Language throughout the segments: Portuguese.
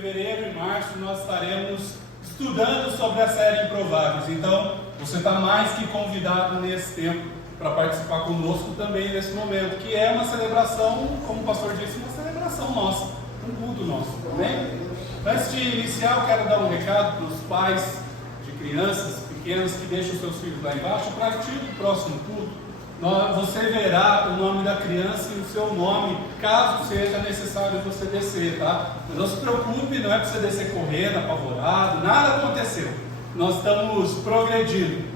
fevereiro e março nós estaremos estudando sobre a série Improváveis. Então, você está mais que convidado nesse tempo para participar conosco também nesse momento, que é uma celebração, como o pastor disse, uma celebração nossa, um culto nosso, amém? Antes de iniciar, eu quero dar um recado para os pais de crianças pequenas que deixam seus filhos lá embaixo. A partir do próximo culto, você verá o nome da criança e o seu nome, caso seja necessário você descer, tá? Mas não se preocupe, não é para você descer correndo, apavorado, nada aconteceu. Nós estamos progredindo.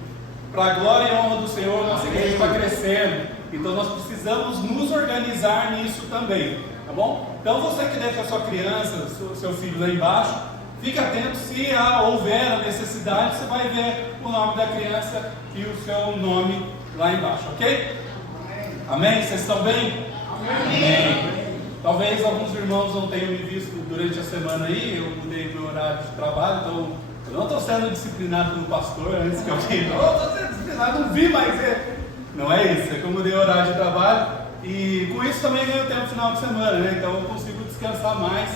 Para a glória e honra do Senhor, nossa igreja está crescendo. Então nós precisamos nos organizar nisso também, tá bom? Então você que deixa a sua criança, seu filho lá embaixo, fique atento, se houver a necessidade, você vai ver o nome da criança e o seu nome lá embaixo, ok? Amém? Vocês estão bem? Amém. Talvez alguns irmãos não tenham me visto durante a semana aí, eu mudei meu horário de trabalho, então eu não estou sendo disciplinado pelo pastor antes que alguém não estou sendo disciplinado, não vi mais ele. Não é isso, é que eu mudei o horário de trabalho e com isso também ganho tempo no final de semana, né? Então eu consigo descansar mais,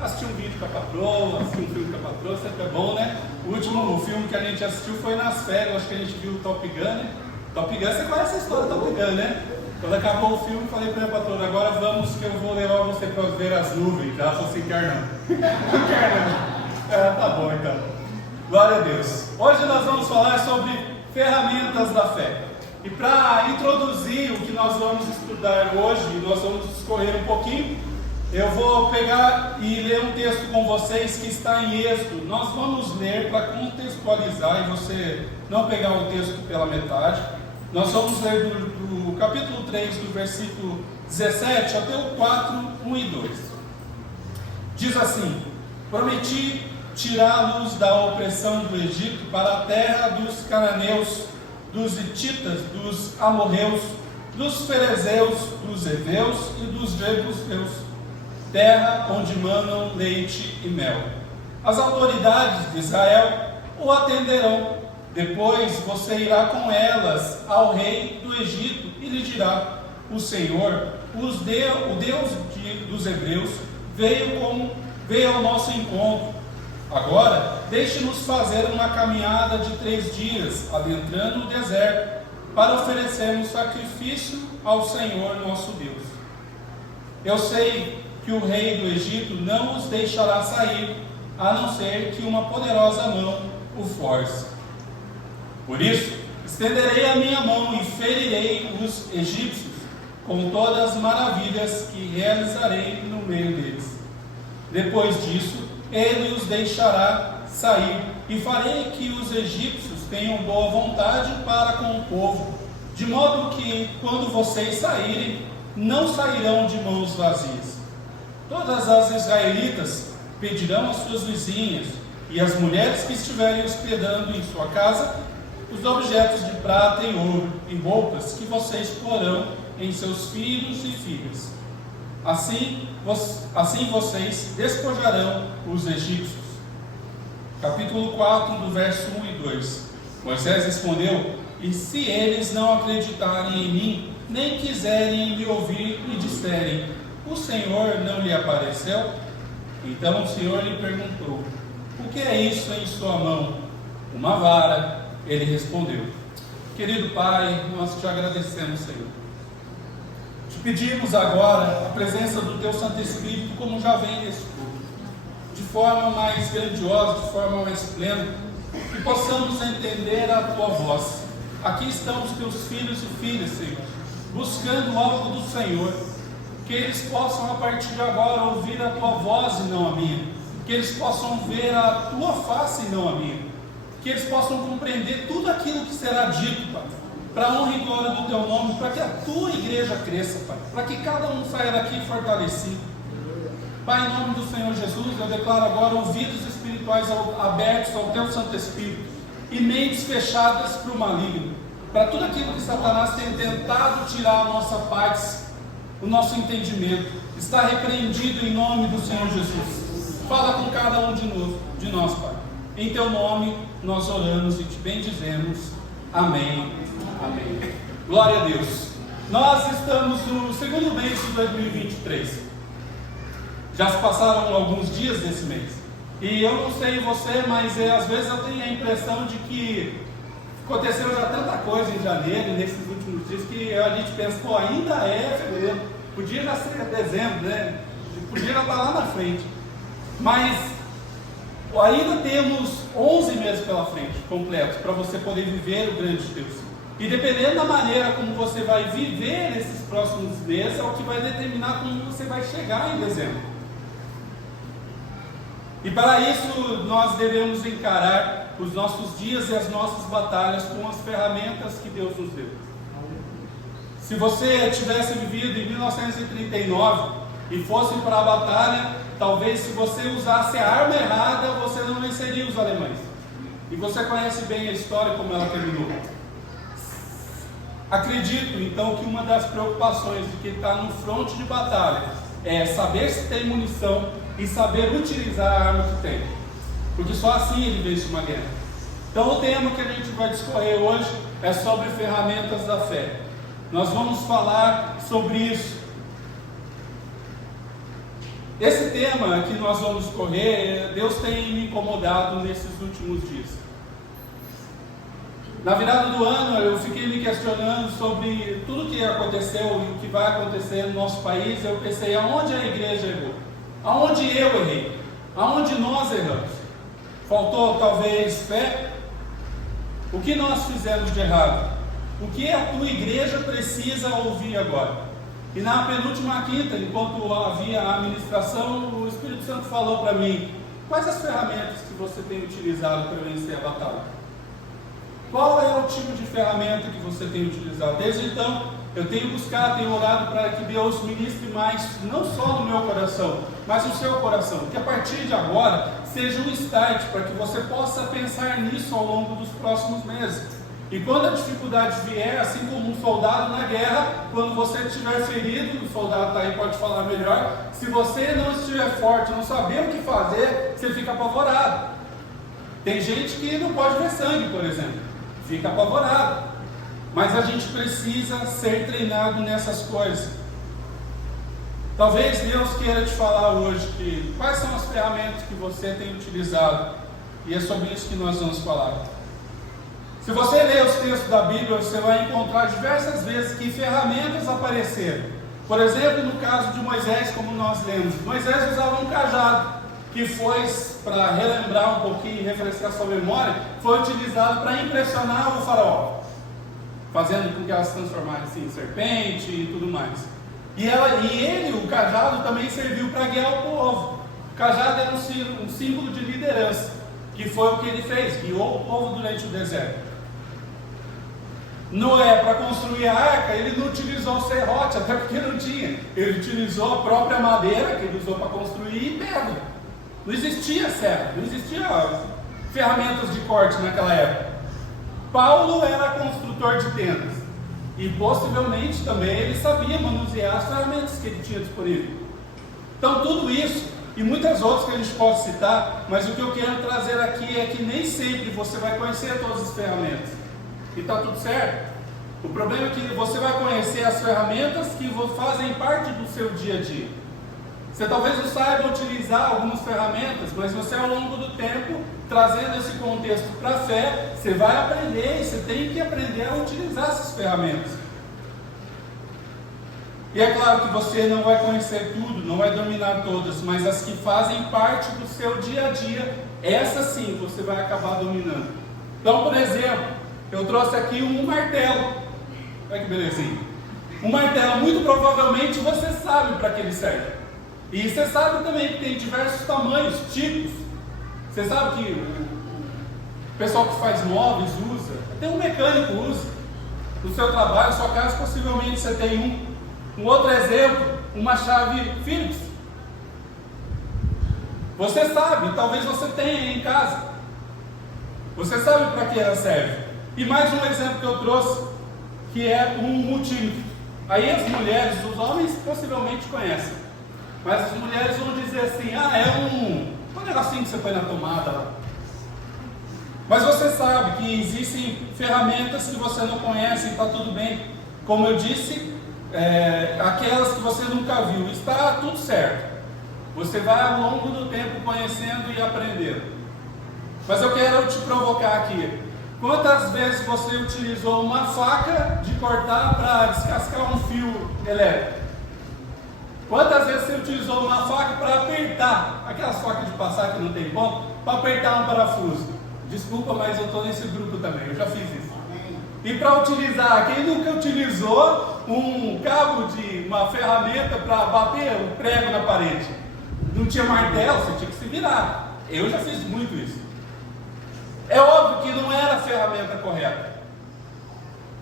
assistir um vídeo com a patroa, assistir um filme com a patroa, sempre é bom, né? O último filme que a gente assistiu foi nas férias, acho que a gente viu o Top Gun, né? Top Gun, você conhece a história do Top Gun, né? Quando acabou o filme, falei para a minha patrona, agora vamos que eu vou levar você para ver as nuvens. Ela falou assim, quer não. Não quer não. Tá bom então. Glória a Deus. Hoje nós vamos falar sobre ferramentas da fé. E para introduzir o que nós vamos estudar hoje, nós vamos discorrer um pouquinho. Eu vou pegar e ler um texto com vocês que está em Êxodo. Nós vamos ler para contextualizar e você não pegar o texto pela metade. Nós vamos ler do capítulo 3, do versículo 17 até o 4, 1 e 2. Diz assim: prometi tirá-los da opressão do Egito para a terra dos cananeus, dos hititas, dos amorreus, dos ferezeus, dos heveus e dos jebuseus, terra onde manam leite e mel. As autoridades de Israel o atenderão. Depois você irá com elas ao rei do Egito e lhe dirá: o Senhor, o Deus dos hebreus, veio ao nosso encontro. Agora, deixe-nos fazer uma caminhada de 3 dias, adentrando o deserto, para oferecermos sacrifício ao Senhor nosso Deus. Eu sei que o rei do Egito não os deixará sair, a não ser que uma poderosa mão o force. Por isso, estenderei a minha mão e ferirei os egípcios com todas as maravilhas que realizarei no meio deles. Depois disso, ele os deixará sair, e farei que os egípcios tenham boa vontade para com o povo, de modo que, quando vocês saírem, não sairão de mãos vazias. Todas as israelitas pedirão às suas vizinhas e às mulheres que estiverem hospedando em sua casa os objetos de prata e ouro e roupas que vocês porão em seus filhos e filhas. Assim vocês despojarão os egípcios. Capítulo 4, do verso 1 e 2. Moisés respondeu: e se eles não acreditarem em mim, nem quiserem me ouvir e disserem: o Senhor não lhe apareceu? Então o Senhor lhe perguntou: o que é isso em sua mão? Uma vara. Ele respondeu: querido Pai, nós te agradecemos, Senhor. Te pedimos agora a presença do Teu Santo Espírito, como já vem nesse culto, de forma mais grandiosa, de forma mais plena, que possamos entender a Tua voz. Aqui estão os Teus filhos e filhas, Senhor, buscando algo do Senhor, que eles possam a partir de agora ouvir a Tua voz e não a minha, que eles possam ver a Tua face e não a minha, que eles possam compreender tudo aquilo que será dito, Pai, para a honra e glória do Teu nome, para que a Tua igreja cresça, Pai, para que cada um saia daqui fortalecido. Pai, em nome do Senhor Jesus, eu declaro agora ouvidos espirituais abertos ao Teu Santo Espírito e mentes fechadas para o maligno, para tudo aquilo que Satanás tem tentado tirar a nossa paz, o nosso entendimento, está repreendido em nome do Senhor Jesus. Fala com cada um de nós, Pai. Em Teu nome nós oramos e Te bendizemos. Amém. Amém. Glória a Deus. Nós estamos no segundo mês de 2023. Já se passaram alguns dias desse mês. E eu não sei você, mas às vezes eu tenho a impressão de que aconteceu já tanta coisa em janeiro, nesses últimos dias, que a gente pensa, pô, ainda é fevereiro, podia já ser dezembro, né? Podia já estar lá na frente. Mas ainda temos 11 meses pela frente, completos, para você poder viver o grande Deus. E dependendo da maneira como você vai viver esses próximos meses, é o que vai determinar como você vai chegar em dezembro. E para isso nós devemos encarar os nossos dias e as nossas batalhas com as ferramentas que Deus nos deu. Se você tivesse vivido em 1939 e fosse para a batalha, talvez se você usasse a arma errada, você não venceria os alemães. E você conhece bem a história, como ela terminou. Acredito então que uma das preocupações de quem está no fronte de batalha é saber se tem munição e saber utilizar a arma que tem, porque só assim ele vence uma guerra. Então o tema que a gente vai discorrer hoje é sobre ferramentas da fé. Nós vamos falar sobre isso. Esse tema que nós vamos discorrer, Deus tem me incomodado nesses últimos dias. Na virada do ano eu fiquei me questionando sobre tudo que aconteceu e o que vai acontecer no nosso país. Eu pensei, aonde a igreja errou? Aonde eu errei? Aonde nós erramos? Faltou talvez fé? O que nós fizemos de errado? O que a tua igreja precisa ouvir agora? E na penúltima quinta, enquanto havia a ministração, o Espírito Santo falou para mim: quais as ferramentas que você tem utilizado para vencer a batalha? Qual é o tipo de ferramenta que você tem utilizado? Desde então, eu tenho buscado, tenho orado para que Deus ministre mais, não só no meu coração, mas no seu coração. Que a partir de agora seja um start para que você possa pensar nisso ao longo dos próximos meses. E quando a dificuldade vier, assim como um soldado na guerra, quando você estiver ferido, o soldado está aí, pode falar melhor, se você não estiver forte, não saber o que fazer, você fica apavorado. Tem gente que não pode ver sangue, por exemplo, fica apavorado. Mas a gente precisa ser treinado nessas coisas. Talvez Deus queira te falar hoje que quais são as ferramentas que você tem utilizado. E é sobre isso que nós vamos falar. Se você ler os textos da Bíblia, você vai encontrar diversas vezes que ferramentas apareceram. Por exemplo, no caso de Moisés, como nós lemos, Moisés usava um cajado, que foi, para relembrar um pouquinho e refrescar sua memória, foi utilizado para impressionar o faraó, fazendo com que ela se transformasse em serpente e tudo mais. E ele, o cajado, também serviu para guiar o povo. O cajado era um símbolo de liderança, que foi o que ele fez, guiou o povo durante o deserto. Noé, para construir a arca, ele não utilizou o serrote, até porque não tinha. Ele utilizou a própria madeira que ele usou para construir e pedra. Não existia serra, não existia ferramentas de corte naquela época. Paulo era construtor de tendas e possivelmente também ele sabia manusear as ferramentas que ele tinha disponível. Então tudo isso e muitas outras que a gente pode citar, mas o que eu quero trazer aqui é que nem sempre você vai conhecer todas as ferramentas e está tudo certo. O problema é que você vai conhecer as ferramentas que fazem parte do seu dia a dia. Você talvez não saiba utilizar algumas ferramentas, mas você ao longo do tempo, trazendo esse contexto para a fé, você vai aprender e você tem que aprender a utilizar essas ferramentas. E é claro que você não vai conhecer tudo, não vai dominar todas, mas as que fazem parte do seu dia a dia, essas sim você vai acabar dominando. Então, por exemplo, eu trouxe aqui um martelo. Olha que belezinha. Um martelo, muito provavelmente você sabe para que ele serve. E você sabe também que tem diversos tamanhos, tipos. Você sabe que o pessoal que faz móveis usa, até um mecânico usa. No seu trabalho, na sua casa, possivelmente você tem um. Um outro exemplo, uma chave Phillips. Você sabe, talvez você tenha em casa. Você sabe para que ela serve. E mais um exemplo que eu trouxe, que é um multímetro. Aí as mulheres, os homens possivelmente conhecem. Mas as mulheres vão dizer assim, é um negocinho que você põe na tomada lá. Mas você sabe que existem ferramentas que você não conhece e está tudo bem. Como eu disse, aquelas que você nunca viu, está tudo certo. Você vai ao longo do tempo conhecendo e aprendendo. Mas eu quero te provocar aqui. Quantas vezes você utilizou uma faca de cortar para descascar um fio elétrico? Quantas vezes você utilizou uma faca para apertar, aquelas facas de passar que não tem ponto, para apertar um parafuso? Desculpa, mas eu estou nesse grupo também, eu já fiz isso. E para utilizar, quem nunca utilizou um cabo de uma ferramenta para bater o prego na parede? Não tinha martelo, você tinha que se virar. Eu já fiz muito isso. É óbvio que não era a ferramenta correta.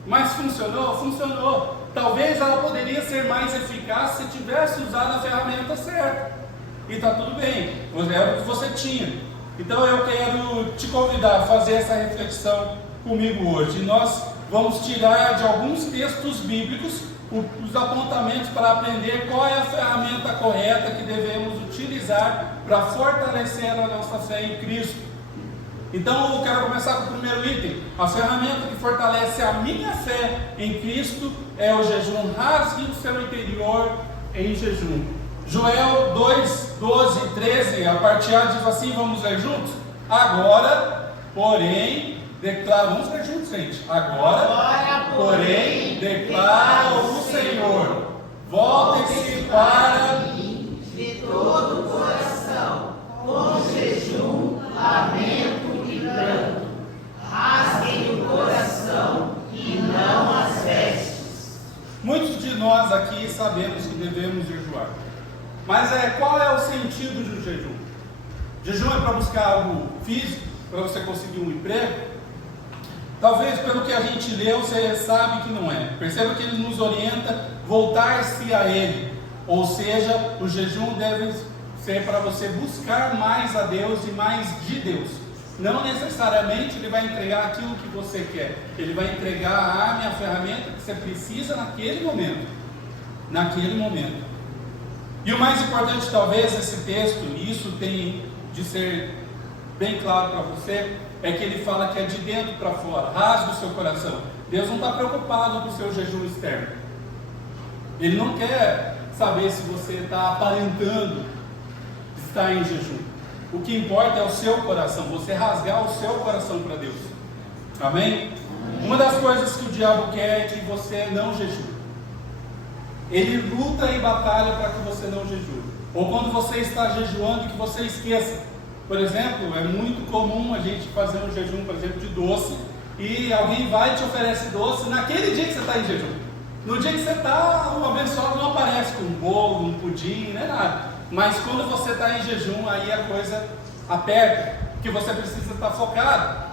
Mas funcionou? Funcionou. Talvez ela poderia ser mais eficaz se tivesse usado a ferramenta certa. E está tudo bem. Era o que você tinha. Então eu quero te convidar a fazer essa reflexão comigo hoje. E nós vamos tirar de alguns textos bíblicos os apontamentos para aprender qual é a ferramenta correta que devemos utilizar para fortalecer a nossa fé em Cristo. Então eu quero começar com o primeiro item. A ferramenta que fortalece a minha fé em Cristo é o jejum. Rasgue o seu interior em jejum. Joel 2, 12 e 13, a parte A diz assim, vamos ler juntos? Agora, porém, declara, vamos ler juntos, gente. Agora, porém, declara o Senhor, voltem-se para mim de todo o coração, com jejum, lamento e pranto. Rasguem o coração e não as vestes. Muitos de nós aqui sabemos que devemos jejuar. Mas qual é o sentido do jejum? Jejum é para buscar algo físico, para você conseguir um emprego? Talvez pelo que a gente leu, você sabe que não é. Perceba que ele nos orienta a voltar-se a Ele. Ou seja, o jejum deve ser para você buscar mais a Deus e mais de Deus. Não necessariamente Ele vai entregar aquilo que você quer. Ele vai entregar a arma e a ferramenta que você precisa naquele momento. Naquele momento. E o mais importante talvez nesse texto, e isso tem de ser bem claro para você, é que ele fala que é de dentro para fora. Rasgue o seu coração. Deus não está preocupado com o seu jejum externo. Ele não quer saber se você está aparentando estar em jejum. O que importa é o seu coração, você rasgar o seu coração para Deus. Amém? Uma das coisas que o diabo quer é que você não jejue. Ele luta e batalha para que você não jejue. Ou quando você está jejuando, que você esqueça. Por exemplo, é muito comum a gente fazer um jejum, por exemplo, de doce, e alguém vai e te oferece doce naquele dia que você está em jejum. No dia que você está, o abençoado não aparece com um bolo, um pudim, não é nada. Mas quando você está em jejum, aí a coisa aperta, porque você precisa estar focado.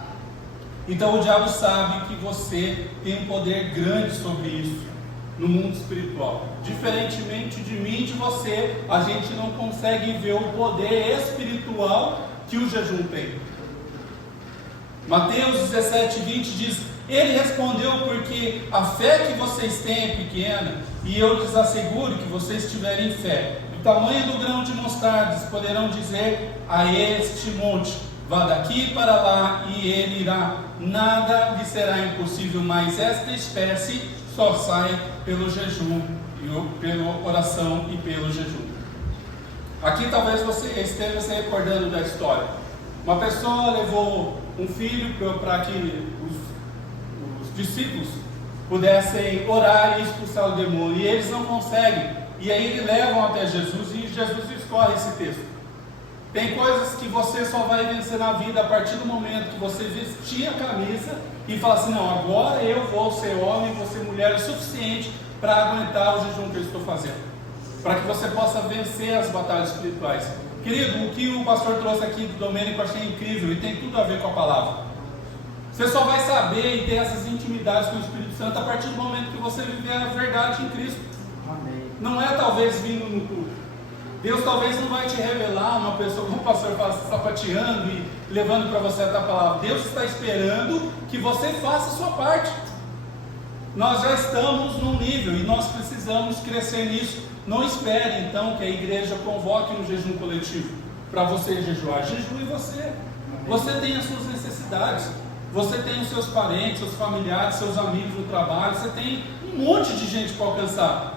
Então o diabo sabe que você tem um poder grande sobre isso no mundo espiritual. Diferentemente de mim e de você, a gente não consegue ver o poder espiritual que o jejum tem. Mateus 17, 20 diz: Ele respondeu, porque a fé que vocês têm é pequena, e eu lhes asseguro que vocês tiverem fé do tamanho do grão de mostarda, poderão dizer a este monte: vá daqui para lá, e ele irá. Nada lhe será impossível, mas esta espécie só sai pelo jejum, pela oração e pelo jejum. Aqui talvez você esteja se recordando da história. Uma pessoa levou um filho para que os discípulos pudessem orar e expulsar o demônio, e eles não conseguem. E aí eles levam até Jesus, e Jesus escorre esse texto. Tem coisas que você só vai vencer na vida a partir do momento que você vestir a camisa e falar assim: não, agora eu vou ser homem, vou ser mulher o suficiente para aguentar o jejum que eu estou fazendo, para que você possa vencer as batalhas espirituais. Querido, o que o pastor trouxe aqui do Domênico eu achei incrível e tem tudo a ver com a palavra. Você só vai saber e ter essas intimidades com o Espírito Santo a partir do momento que você viver a verdade em Cristo. Amém. Não é talvez vindo no culto. Deus talvez não vai te revelar uma pessoa, como o pastor fala, sapateando e levando para você até a palavra. Deus está esperando que você faça a sua parte. Nós já estamos num nível e nós precisamos crescer nisso. Não espere então que a igreja convoque um jejum coletivo para você jejuar. Jejue você. Você tem as suas necessidades. Você tem os seus parentes, seus familiares, seus amigos no trabalho. Você tem um monte de gente para alcançar.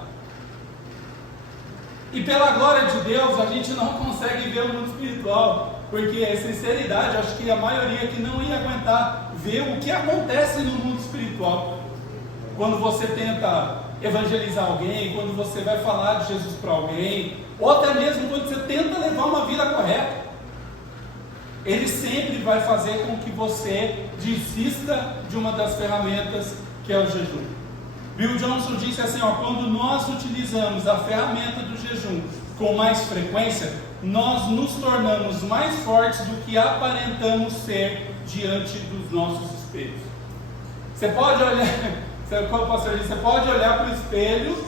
E pela glória de Deus, a gente não consegue ver o mundo espiritual, porque a sinceridade, acho que a maioria que não ia aguentar ver o que acontece no mundo espiritual. Quando você tenta evangelizar alguém, quando você vai falar de Jesus para alguém, ou até mesmo quando você tenta levar uma vida correta, ele sempre vai fazer com que você desista de uma das ferramentas que é o jejum. Bill Johnson disse assim, quando nós utilizamos a ferramenta do jejum com mais frequência, nós nos tornamos mais fortes do que aparentamos ser diante dos nossos espelhos. Você pode olhar, como o pastor disse, você pode olhar para o espelho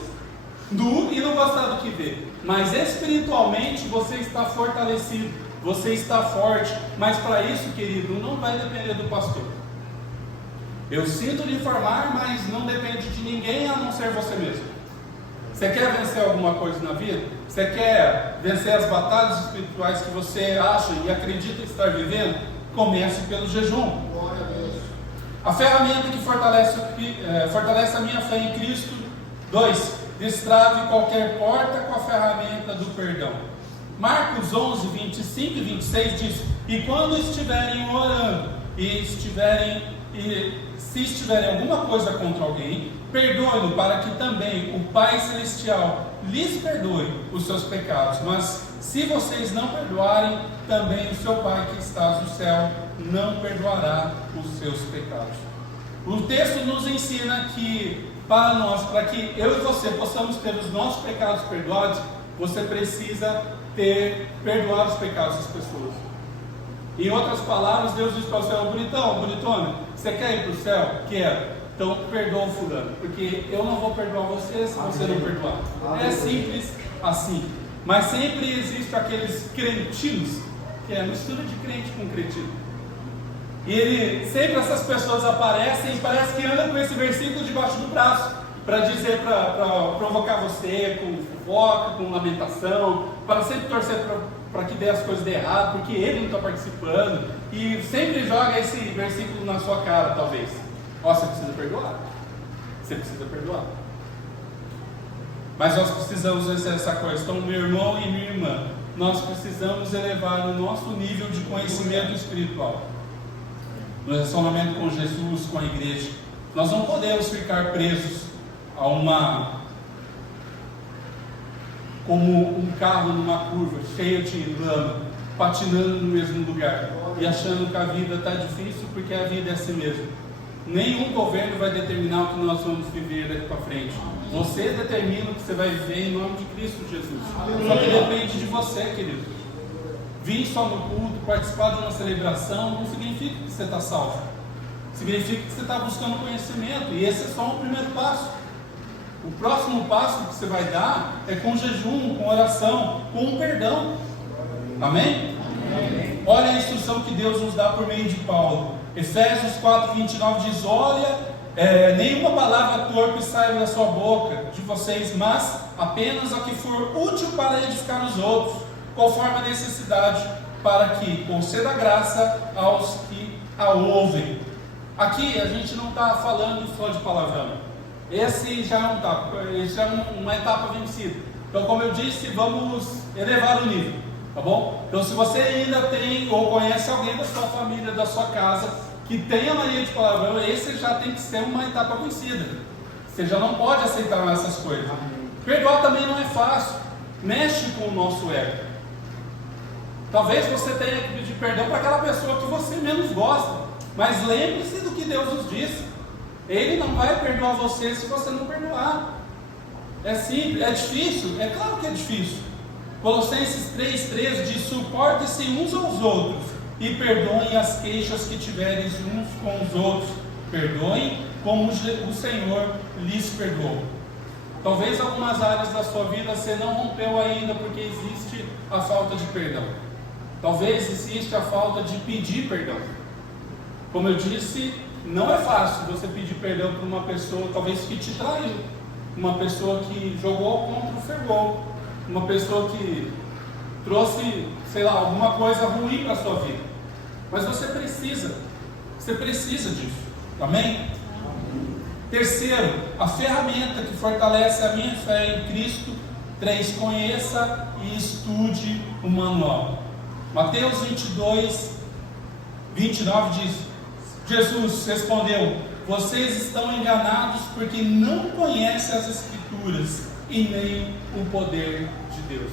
nu e não gostar do que vê, mas espiritualmente você está fortalecido, você está forte, mas para isso, querido, não vai depender do pastor. Eu sinto lhe informar, mas não depende de ninguém a não ser você mesmo. Você quer vencer alguma coisa na vida? Você quer vencer as batalhas espirituais que você acha e acredita estar vivendo? Comece pelo jejum. Glória a Deus. A ferramenta que fortalece a minha fé em Cristo. 2. Destrave qualquer porta com a ferramenta do perdão. Marcos 11, 25 e 26 diz: e quando estiverem orando se estiverem alguma coisa contra alguém, perdoe-no, para que também o Pai Celestial lhes perdoe os seus pecados. Mas se vocês não perdoarem, também o seu Pai que está no céu não perdoará os seus pecados. O texto nos ensina que para que eu e você possamos ter os nossos pecados perdoados, você precisa perdoar os pecados das pessoas. Em outras palavras, Deus diz para o céu: bonitão, bonitona, você quer ir para o céu? Quero. Então perdoa o fulano, porque eu não vou perdoar você se você não perdoar. É simples assim. Mas sempre existe aqueles cretinos, que é a mistura de crente com cretino. E sempre essas pessoas aparecem e parece que andam com esse versículo debaixo do braço, para dizer, para provocar você com fofoca, com lamentação, para sempre torcer para que dê as coisas de errado, porque ele não está participando, e sempre joga esse versículo na sua cara, talvez. Você precisa perdoar. Você precisa perdoar. Mas nós precisamos vencer essa coisa. Então, meu irmão e minha irmã, nós precisamos elevar o nosso nível de conhecimento espiritual. No relacionamento com Jesus, com a igreja. Nós não podemos ficar presos a como um carro numa curva, cheio de lama, patinando no mesmo lugar, e achando que a vida está difícil, porque a vida é assim mesmo. Nenhum governo vai determinar o que nós vamos viver daqui para frente. Você determina o que você vai viver em nome de Cristo Jesus. Só que depende de você, querido. Vir só no culto, participar de uma celebração, não significa que você está salvo. Significa que você está buscando conhecimento, e esse é só o primeiro passo. O próximo passo que você vai dar é com jejum, com oração, com perdão. Amém? Amém. Olha a instrução que Deus nos dá por meio de Paulo. Efésios 4:29 diz: olha, nenhuma palavra torpe saia da sua boca de vocês, mas apenas a que for útil para edificar os outros, conforme a necessidade, para que conceda graça aos que a ouvem. Aqui a gente não está falando só de palavrão. Esse já é uma etapa vencida. Então, como eu disse, vamos elevar o nível, tá bom? Então, se você ainda tem ou conhece alguém da sua família, da sua casa, que tenha mania de palavrão, esse já tem que ser uma etapa vencida. Você já não pode aceitar essas coisas. Perdoar também não é fácil. Mexe com o nosso ego. Talvez você tenha que pedir perdão para aquela pessoa que você menos gosta, mas lembre-se do que Deus nos disse. Ele não vai perdoar você se você não perdoar. É simples, é difícil? É claro que é difícil. Colossenses 3,13 diz: suportem-se uns aos outros e perdoem as queixas que tiverem uns com os outros. Perdoem como o Senhor lhes perdoou. Talvez algumas áreas da sua vida você não rompeu ainda porque existe a falta de perdão. Talvez existe a falta de pedir perdão. Como eu disse, não é fácil você pedir perdão para uma pessoa, talvez que te traiu, uma pessoa que jogou contra o fervor, uma pessoa que trouxe, alguma coisa ruim para a sua vida. Mas você precisa disso, amém? Terceiro, a ferramenta que fortalece a minha fé em Cristo 3. Conheça e estude o manual. Mateus 22, 29 diz: Jesus respondeu: vocês estão enganados porque não conhecem as Escrituras e nem o poder de Deus.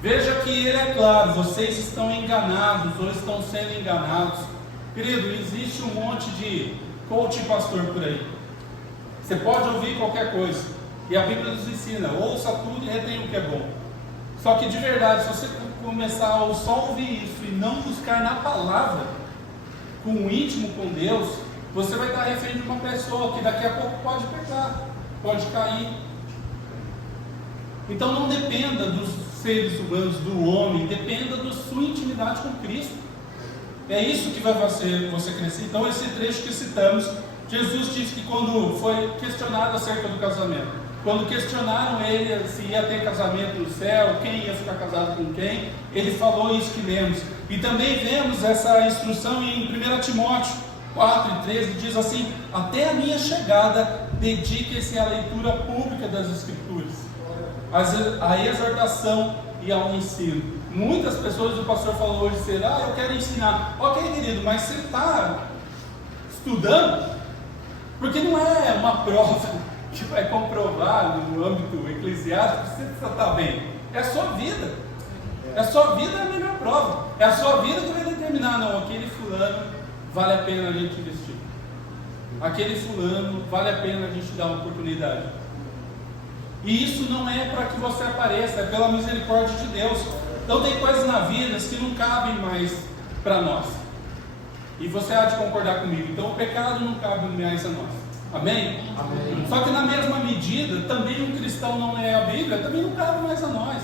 Veja que ele é claro: vocês estão enganados ou estão sendo enganados. Querido, existe um monte de coach e pastor por aí. Você pode ouvir qualquer coisa, e a Bíblia nos ensina: ouça tudo e retém o que é bom. Só que de verdade, se você começar a só ouvir isso e não buscar na palavra, com o íntimo com Deus, você vai estar refém de uma pessoa que daqui a pouco pode pecar, pode cair. Então não dependa dos seres humanos, do homem, dependa da sua intimidade com Cristo. É isso que vai fazer você crescer. Então esse trecho que citamos, Jesus disse que quando foi questionado acerca do casamento, quando questionaram ele se ia ter casamento no céu, quem ia ficar casado com quem, ele falou isso que lemos. E também vemos essa instrução em 1 Timóteo 4:13, diz assim: até a minha chegada, dedique-se à leitura pública das Escrituras, à exortação e ao ensino. Muitas pessoas, o pastor falou hoje cedo: eu quero ensinar. Ok, querido, mas você está estudando? Porque não é uma prova que vai comprovar no âmbito eclesiástico que você está bem. É a sua vida. A sua vida é a melhor prova. É a sua vida que vai determinar: não, aquele fulano vale a pena a gente investir. Aquele fulano vale a pena a gente dar uma oportunidade. E isso não é para que você apareça, é pela misericórdia de Deus. Então tem coisas na vida que não cabem mais para nós. E você há de concordar comigo. Então o pecado não cabe mais a nós. Amém? Amém. Só que na mesma medida, também um cristão não lê a Bíblia, também não cabe mais a nós.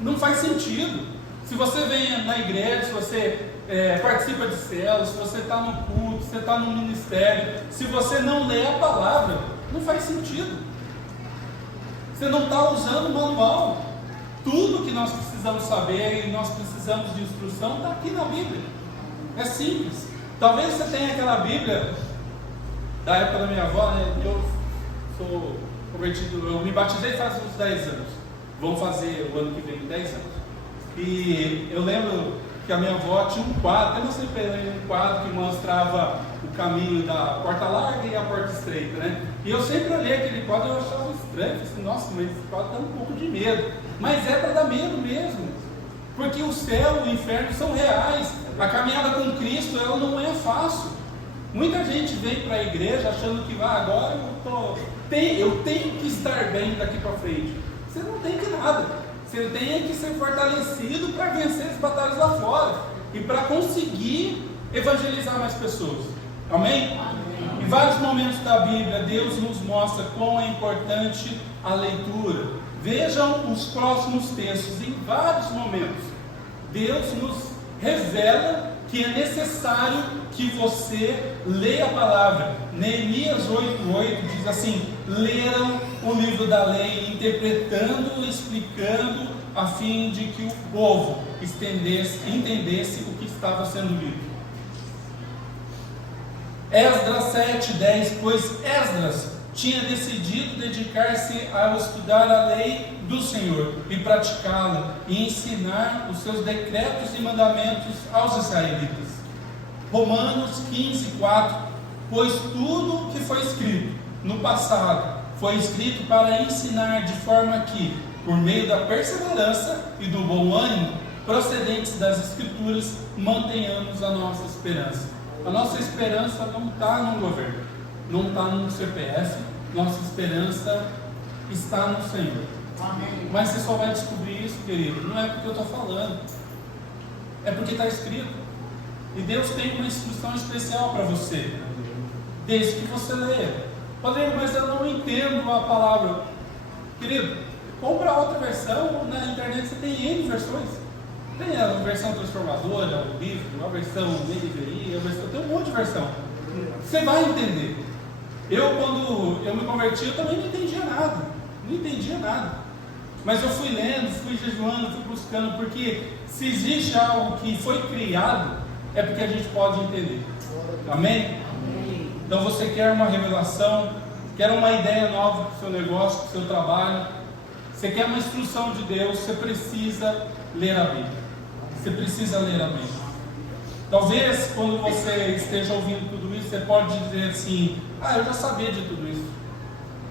Não faz sentido. Se você vem na igreja, se você participa de células, se você está no culto, se você está no ministério, se você não lê a palavra, não faz sentido. Você não está usando o manual. Tudo que nós precisamos saber e nós precisamos de instrução está aqui na Bíblia. É simples. Talvez você tenha aquela Bíblia da época da minha avó, né? Eu sou convertido, eu me batizei faz uns 10 anos. Vamos fazer o ano que vem 10 anos. E eu lembro que a minha avó tinha um quadro, eu não sei um quadro que mostrava o caminho da porta larga e a porta estreita, né? E eu sempre olhei aquele quadro e eu achava estranho, assim, nossa, mas esse quadro dá um pouco de medo. Mas é para dar medo mesmo, porque o céu e o inferno são reais. A caminhada com Cristo, ela não é fácil. Muita gente vem para a igreja achando que agora eu tenho que estar bem daqui para frente. Você não tem que nada. Você tem que ser fortalecido para vencer as batalhas lá fora e para conseguir evangelizar mais pessoas. Amém? Amém? Em vários momentos da Bíblia, Deus nos mostra quão é importante a leitura. Vejam os próximos textos. Em vários momentos, Deus nos revela que é necessário que você leia a palavra. Neemias 8:8 diz assim: leram o livro da lei, interpretando e explicando, a fim de que o povo entendesse o que estava sendo lido. Esdras 7:10, pois Esdras tinha decidido dedicar-se a estudar a lei do Senhor e praticá-la, e ensinar os seus decretos e mandamentos aos israelitas. Romanos 15:4, pois tudo o que foi escrito no passado foi escrito para ensinar, de forma que, por meio da perseverança e do bom ânimo procedentes das Escrituras, mantenhamos a nossa esperança. A nossa esperança não está no governo, não está no CPF, nossa esperança está no Senhor. Amém. Mas você só vai descobrir isso, querido, não é porque eu estou falando, é porque está escrito. E Deus tem uma instrução especial para você, desde que você leia. Padre, mas eu não entendo a palavra. Querido, compra outra versão, na internet você tem N versões. Tem a versão transformadora, o livro, a versão NVI, tem um monte de versão. Você vai entender. Quando eu me converti, eu também não entendia nada. Mas eu fui lendo, fui jejuando, fui buscando, porque se existe algo que foi criado, é porque a gente pode entender. Amém? Então você quer uma revelação, quer uma ideia nova para o seu negócio, para o seu trabalho, você quer uma instrução de Deus, você precisa ler a Bíblia. Você precisa ler a Bíblia. Talvez quando você esteja ouvindo tudo isso, você pode dizer assim: eu já sabia de tudo isso.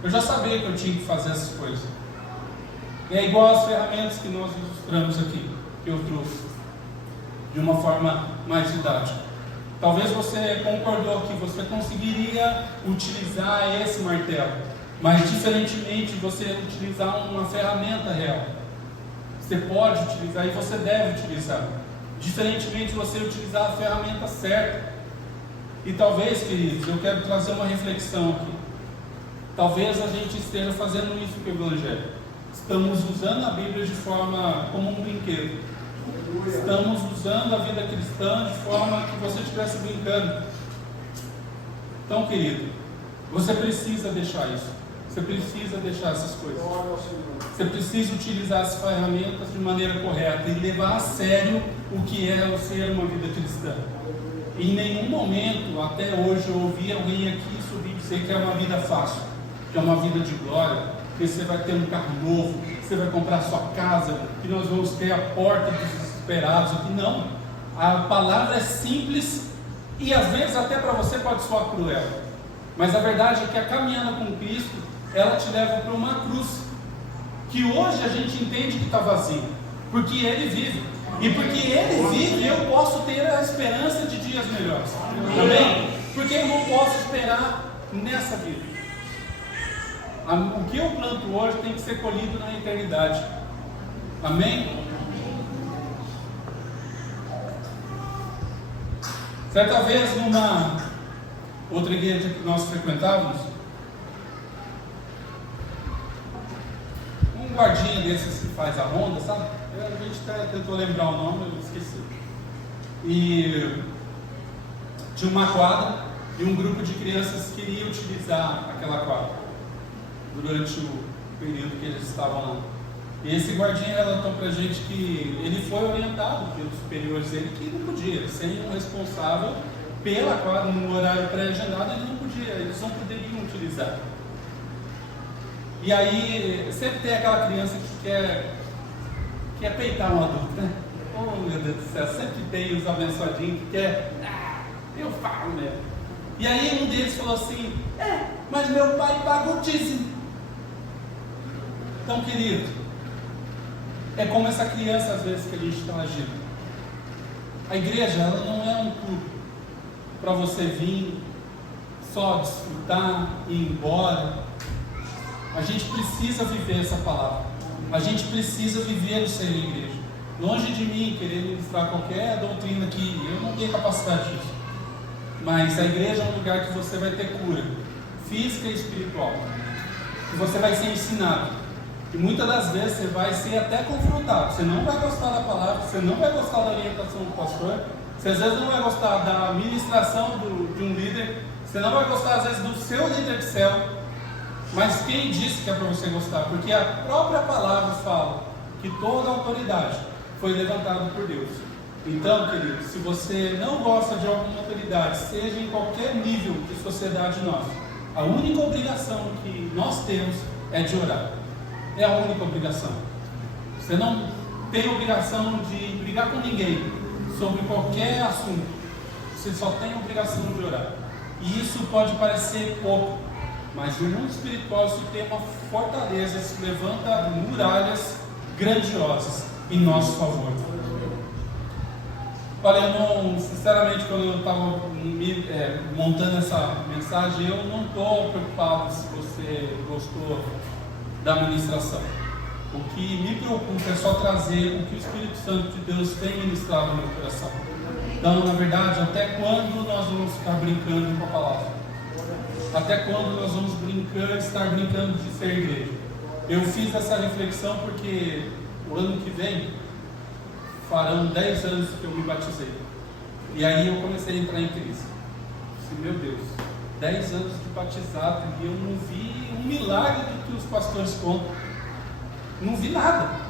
Eu já sabia que eu tinha que fazer essas coisas. E é igual às ferramentas que nós ilustramos aqui, que eu trouxe, de uma forma mais didática. Talvez você concordou que você conseguiria utilizar esse martelo, mas diferentemente você utilizar uma ferramenta real. Você pode utilizar e você deve utilizar. Diferentemente você utilizar a ferramenta certa. E talvez, queridos, eu quero trazer uma reflexão aqui. Talvez a gente esteja fazendo isso com o Evangelho. Estamos usando a Bíblia de forma como um brinquedo. Estamos usando a vida cristã de forma que você estivesse brincando. Então, querido, você precisa deixar isso. Você precisa deixar essas coisas. Você precisa utilizar as ferramentas de maneira correta e levar a sério o que é o ser uma vida cristã. Em nenhum momento, até hoje, eu ouvi alguém aqui subir e dizer que é uma vida fácil, que é uma vida de glória, que você vai ter um carro novo, que você vai comprar sua casa, que nós vamos ter a porta dos desesperados aqui. Não. A palavra é simples e às vezes até para você pode soar cruel. Mas a verdade é que a caminhada com Cristo, ela te leva para uma cruz, que hoje a gente entende que está vazia, porque Ele vive. E porque Ele vive, eu posso ter a esperança de dias melhores. Amém? Porque eu não posso esperar nessa vida. O que eu planto hoje tem que ser colhido na eternidade. Amém? Certa vez, numa outra igreja que nós frequentávamos, um guardinha desses que faz a ronda, sabe? A gente até tentou lembrar o nome, eu esqueci. E tinha uma quadra e um grupo de crianças queria utilizar aquela quadra durante o período que eles estavam lá. E esse guardinha relatou pra gente que ele foi orientado pelos superiores dele que não podia, sem um responsável pela quadra no horário pré-agendado, ele não podia, eles não poderiam utilizar. E aí sempre tem aquela criança que quer peitar um adulto, né? Oh, meu Deus do céu, sempre tem os abençoadinhos que quer, eu falo mesmo. E aí um deles falou assim: mas meu pai paga o dízimo. Então, querido, é como essa criança às vezes que a gente está agindo. A igreja, ela não é um clube para você vir só desfrutar e ir embora. A gente precisa viver essa palavra. A gente precisa viver o ser igreja. Longe de mim querer ministrar qualquer doutrina que eu não tenho capacidade disso. Mas a igreja é um lugar que você vai ter cura física e espiritual. Que você vai ser ensinado. E muitas das vezes você vai ser até confrontado. Você não vai gostar da palavra, você não vai gostar da orientação do pastor, você às vezes não vai gostar da ministração de um líder, você não vai gostar às vezes do seu líder de céu. Mas quem disse que é para você gostar? Porque a própria palavra fala que toda a autoridade foi levantada por Deus. Então, querido, se você não gosta de alguma autoridade, seja em qualquer nível de sociedade nossa, a única obrigação que nós temos é de orar. É a única obrigação. Você não tem obrigação de brigar com ninguém sobre qualquer assunto. Você só tem a obrigação de orar. E isso pode parecer pouco, mas no mundo espiritual isso tem uma fortaleza, isso levanta muralhas grandiosas em nosso favor. Olha, eu não, sinceramente, quando eu estava montando essa mensagem, eu não estou preocupado se você gostou da ministração. O que me preocupa é só trazer o que o Espírito Santo de Deus tem ministrado no meu coração. Então, na verdade, até quando nós vamos ficar brincando com a palavra? Até quando nós vamos estar brincando de ser igreja? Eu fiz essa reflexão porque o ano que vem farão 10 anos que eu me batizei. E aí eu comecei a entrar em crise. Disse, meu Deus, 10 anos de batizado e eu não vi um milagre do que os pastores contam. Não vi nada.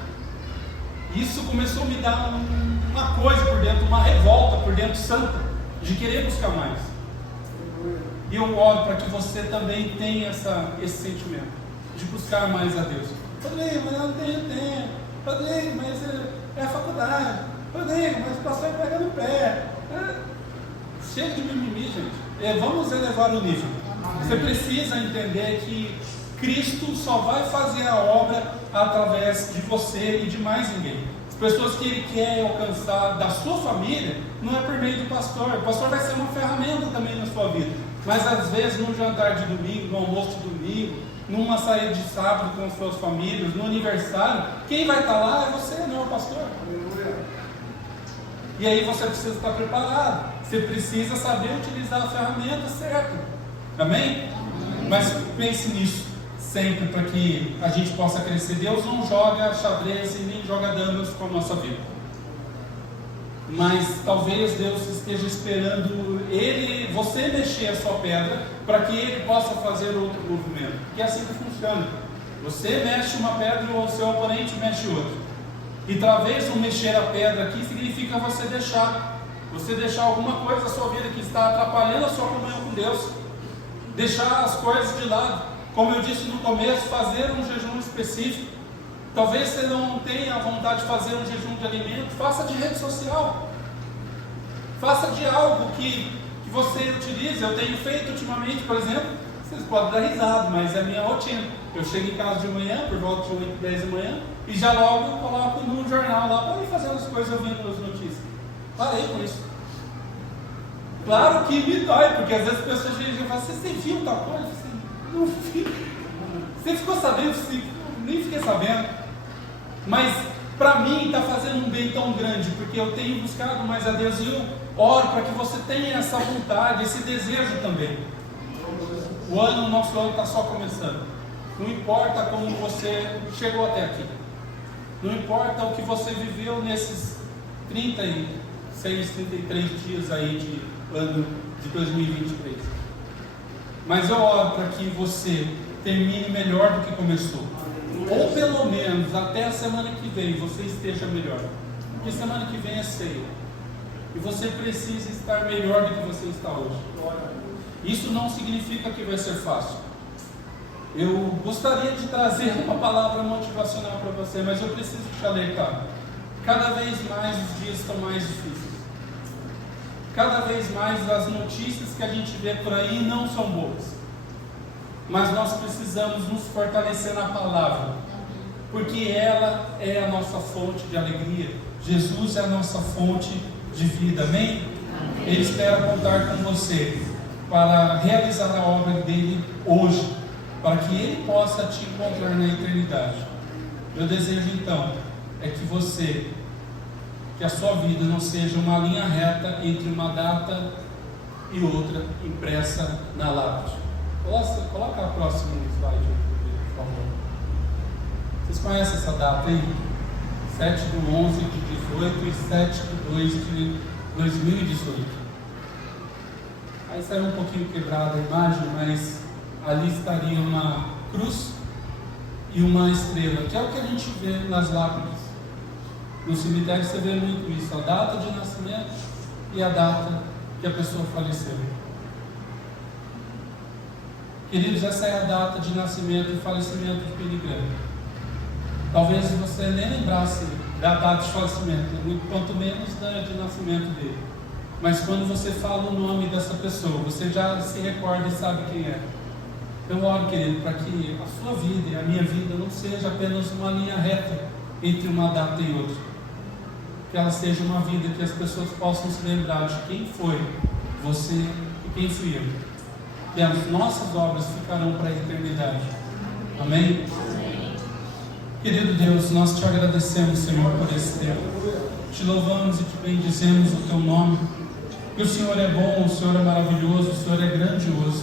Isso começou a me dar uma coisa por dentro, uma revolta por dentro santa, de querer buscar mais. E eu oro para que você também tenha esse sentimento de buscar mais a Deus. Rodrigo, mas eu não tenho tempo. Rodrigo, mas é a faculdade. Rodrigo, mas o pastor pega no pé. Chega de mimimi, gente. Vamos elevar o nível. Você precisa entender que Cristo só vai fazer a obra através de você e de mais ninguém. As pessoas que Ele quer alcançar da sua família, não é por meio do pastor. O pastor vai ser uma ferramenta também na sua vida. Mas às vezes num jantar de domingo, no almoço de domingo, numa saída de sábado com as suas famílias, no aniversário, quem vai estar lá é você, não é o pastor. E aí você precisa estar preparado. Você precisa saber utilizar a ferramenta certa. Amém? Mas pense nisso sempre para que a gente possa crescer. Deus não joga xadrez e nem joga damas com a nossa vida. Mas talvez Deus esteja esperando você mexer a sua pedra para que Ele possa fazer outro movimento. Que é assim que funciona. Você mexe uma pedra e o seu oponente mexe outra. E talvez o mexer a pedra aqui significa você deixar alguma coisa da sua vida que está atrapalhando a sua comunhão com Deus. Deixar as coisas de lado. Como eu disse no começo, fazer um jejum específico. Talvez você não tenha a vontade de fazer um jejum de alimento, faça de rede social. Faça de algo que você utilize. Eu tenho feito ultimamente, por exemplo, vocês podem dar risada, mas é a minha rotina. Eu chego em casa de manhã, por volta de 8, 10 da manhã, e já logo coloco no jornal lá para ir fazendo as coisas, ouvindo as notícias. Parei com isso. Claro que me dói, porque às vezes as pessoas dizem, você viu tal coisa? Não vi. Você ficou sabendo? Nem fiquei sabendo. Mas para mim está fazendo um bem tão grande, porque eu tenho buscado mais a Deus e eu oro para que você tenha essa vontade, esse desejo também. Nosso ano está só começando. Não importa como você chegou até aqui. Não importa o que você viveu nesses 36, 33 dias aí de ano de 2023. Mas eu oro para que você termine melhor do que começou. Ou pelo menos até a semana que vem você esteja melhor. Porque semana que vem é ceia. E você precisa estar melhor do que você está hoje. Isso não significa que vai ser fácil. Eu gostaria de trazer uma palavra motivacional para você, mas eu preciso te alertar. Cada vez mais os dias estão mais difíceis. Cada vez mais as notícias que a gente vê por aí não são boas. Mas nós precisamos nos fortalecer na palavra, porque ela é a nossa fonte de alegria. Jesus é a nossa fonte de vida, amém? Ele espera contar com você para realizar a obra dele hoje, para que ele possa te encontrar na eternidade. Meu desejo então é que a sua vida não seja uma linha reta entre uma data e outra impressa na lápide. Coloca a próxima slide, por favor. Vocês conhecem essa data aí? 7/11 de 18 e 7/2 de 2018. Aí saiu um pouquinho quebrada a imagem, mas ali estaria uma cruz e uma estrela, que é o que a gente vê nas lápides. No cemitério você vê muito isso, a data de nascimento e a data que a pessoa faleceu. Queridos, essa é a data de nascimento e falecimento de Billy Graham. Talvez você nem lembrasse da data de falecimento, quanto menos da de nascimento dele. Mas quando você fala o nome dessa pessoa, você já se recorda e sabe quem é. Eu oro, querido, para que a sua vida e a minha vida não seja apenas uma linha reta entre uma data e outra. Que ela seja uma vida que as pessoas possam se lembrar de quem foi você e quem fui eu. Que as nossas obras ficarão para a eternidade. Amém? Amém? Querido Deus, nós te agradecemos, Senhor, por esse tempo. Te louvamos e te bendizemos o teu nome. Que o Senhor é bom, o Senhor é maravilhoso, o Senhor é grandioso.